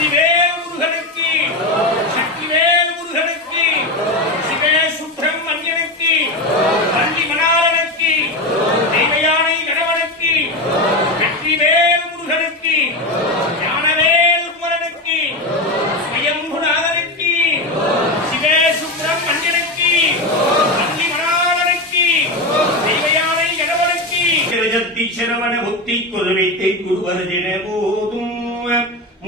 வெற்றிவேல் முருகனுக்கு சக்திவேல் முருகனுக்கு சிவே சுப்பிரமணியனுக்கு வள்ளி மணாளனுக்கு தெய்வயானை கணவனுக்கு வெற்றிவேல் முருகனுக்கு ஞானவேல் குமரனுக்கு ஸ்வயம்புநாதனுக்கு சிவே சுப்பிரமணியனுக்கு வள்ளி மணாளனுக்கு தெய்வயானை கணவனுக்கு சரவண புத்தி குருவித்தை குருவரஜன போதும்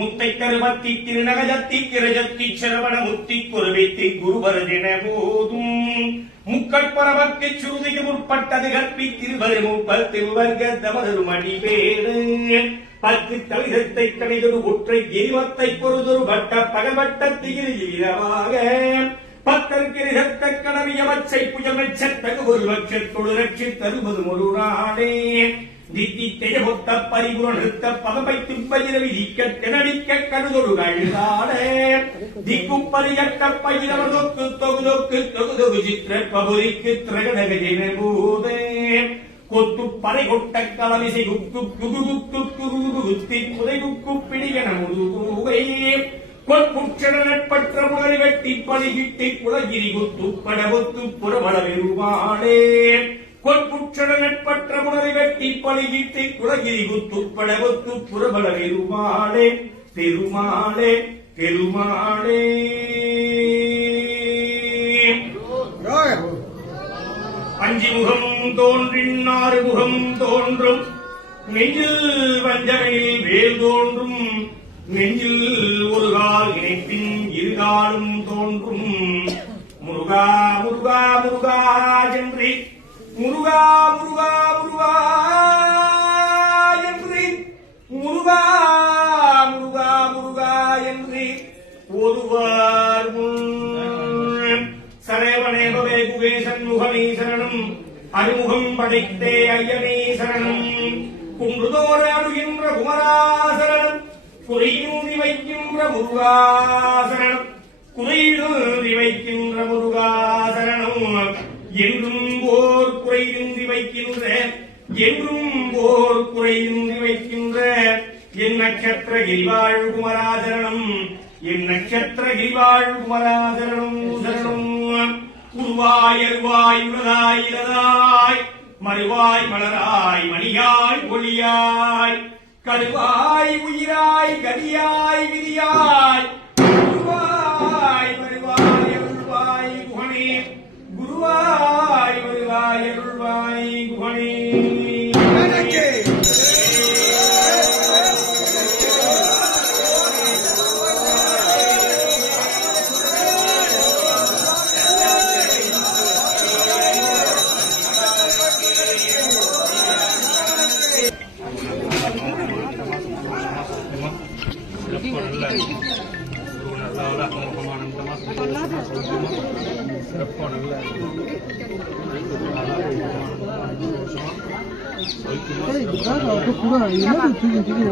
முத்தை கருமத்தி திருநகஜத்தி கிரஜத்தி சரவண முத்தி குருவித்தை குருவரஜன போதும் முக்கட்பரவர்க்கு சுருதிக்கு முற்பட்டது கற்பி திருவரு முப்பத்திருவர்க தமது மணி பேரு பத்து கவிதத்தை கணிதொரு ஒற்றை எரிவத்தை பொறுதொரு வட்ட பகவட்ட திகிரீரமாக பத்தற்கிரிசத்த கடவியவச்சை புயமெச்சத்தகு ஒரு லட்சத்தொடு ரட்சி தருவது ஒரு நாடே தித்தி தெயபொத்த பரிபுர நிறுத்த பதமை துப்பயிரவி நீக்க திணடிக்க கருதொரு கழுதாடே திக்குப்பரியக்க பயிரவர் தொக்கு தொகுதொக்கு தொகுதொகு சித்திர பகுதிக்கு திரகடகஜன போதே கொத்து பறை கொட்ட கலவிசை குக்கு குகு குக்கு குகு குத்தி புதை குக்கு பிடிகன முதுகூவை கொட்புற்றப்பற்ற உணரை வெட்டி பழிகிட்டி குலகிரி குத்து படவொத்து புறவள வெறுவாடே கொட்புற்றப்பற்ற உணரை வெட்டி பழிகிட்டி குலகிரி குத்து படவொத்து புறவள வெறுவாடே பெருமாளே பெருமாளே அஞ்சுமுகம் தோன்றின் ஆறுமுகம் தோன்றும் நெஞ்சில் வஞ்சனையில் வேல் தோன்றும் நெஞ்சில் ஒரு கால் இணைப்பின் இருகாலும் தோன்றும் முருகா முருகா முருகா என்று முருகா முருகா முருகா என்று முருகா முருகா முருகா என்று ஒருவார் சரவணேபவே குகே சண்முகமே சரணம் அறிமுகம் படைத்தே ஐயனே சரணம் குன்றுதோற அழுகின்ற குமராசரணம் குறையூதி வைக்கின்ற முருகாசரணம் குறையூதி வைக்கின்ற முருகாசரணம் என்றும் ஓர் குறையுந்தி வைக்கின்ற என்றும் ஓர் குறையுந்தி வைக்கின்ற என் நட்சத்திர கிரிவாழ் குமராசரணம் என் நட்சத்திர கிரிவாழ் குமராசரணம் சரணம் உருவாய் அருவாய் உலகாய் இலதாய் மறுவாய் மலராய் மணியாய் ஒளியாய் கருவாய் உயிராய் கதியாய் விதியாய் குருவாய் வருவாய் அருள்வாய் குகனே குருவாய் வருவாய் அருள்வாய் குகனே சிறப்பான